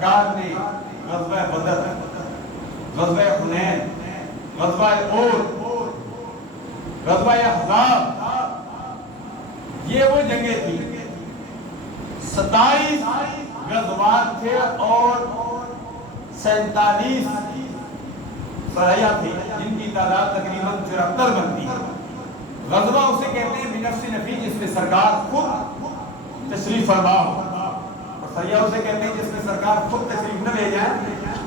سرکار نے غزوہ بدر، غزوہ حنین، غزوہ احد، غزوہ احزاب، یہ وہ جنگیں تھی۔ 27 غزوات تھے اور 47 سرایہ تھے، جن کی تعداد تقریباً 74 بنتی ہے۔ غزوہ اسے کہتے ہیں بنفس نفی، جس میں سرکار خود تشریف فرما ہو، اور سرایہ اسے کہتے ہیں جس میں سرکار خود تشریف نہ لے جائیں،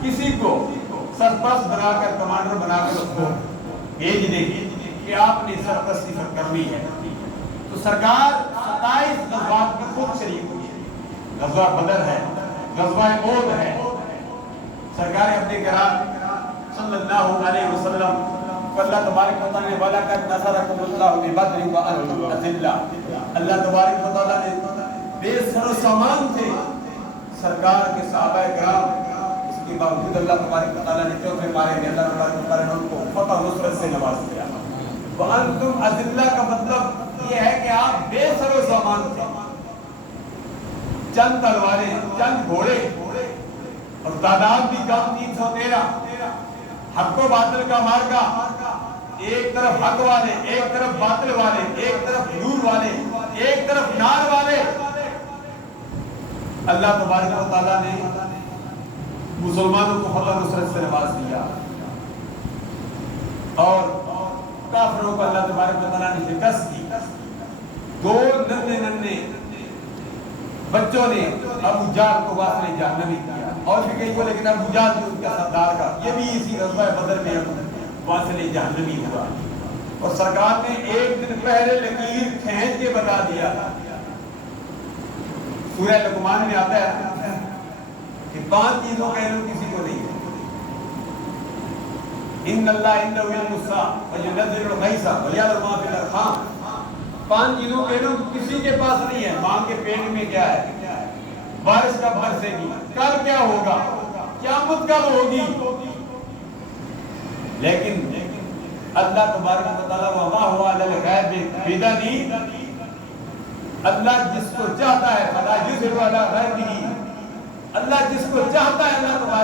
کسی کو سرپرست بنا کر، کمانڈر بنا کر اس کو بھیج دیں کہ آپ نے سرپرستی کرنی ہے۔ تو سرکار 27 غزوات میں خود شریک ہوئی ہے۔ غزوہ بدر ہے، غزوہ احد ہے۔ سرکار اپنے گرام صلی اللہ علیہ وسلم کو اللہ تبارک و تعالیٰ نے وَلَقَدْ نَصَرَكُمُ اللَّهُ بِبَدْرٍ وَأَنْتُمْ أَذِلَّةٌ، اللہ تبارک و تعالیٰ نے بے سر و سامان تھے سرکار کے صحابہ کرام، اس کے باوجود اللہ تبارک و تعالیٰ نے چوتھے پارے میں اللہ تبارک و تعالیٰ نے ان کو فتح و نصرت سے نواز دیا۔ وَأَنْتُمْ أَذِلَّةٌ کا مطلب یہ ہے کہ آپ بے سر و سامان تھے، چند تلواریں، چند گھوڑے، اور تعداد بھی کم، 313۔ حق و باطل کا مارکا، ایک طرف حق والے، ایک طرف باطل والے، ایک طرف نور والے، ایک طرف نار والے۔ اللہ تبارک و تعالیٰ نے مسلمانوں کو فتح نصرت سے نواز دیا، اور کافروں کو اللہ تبارک و تعالیٰ نے شکست دی۔ 2 ننھے بچوں نے ابو جہل کو واصل جہنمی کیا، اور بھی کئی کو، لیکن ابو جہل جو ان کا سردار کا، یہ بھی اسی غزوہ بدر میں واصل جہنمی ہوا۔ اور سرکار نے ایک دن پہلے لکیر کھینچ کے بتا دیا تھا۔ سورہ لقمان میں آتا ہے کہ 5 چیزوں کا علم کسی کو نہیں ہے۔ ان اللہ عنده علم الساعة وينزل الغیث ویعلم ما فی الارحام۔ 5 چیزوں کا علم کسی کے پاس نہیں ہے۔ ماں کے پیٹ میں کیا ہے، بارش کب برسے گی، کل کیا ہوگا، قیامت کب ہوگی، لیکن اللہ تبارک و تعالیٰ وما هو علی الغیب بضنین، اللہ جس کو چاہتا ہے فلا یظہر علی غیبہ، اللہ جس کو چاہتا ہے اللہ تبارک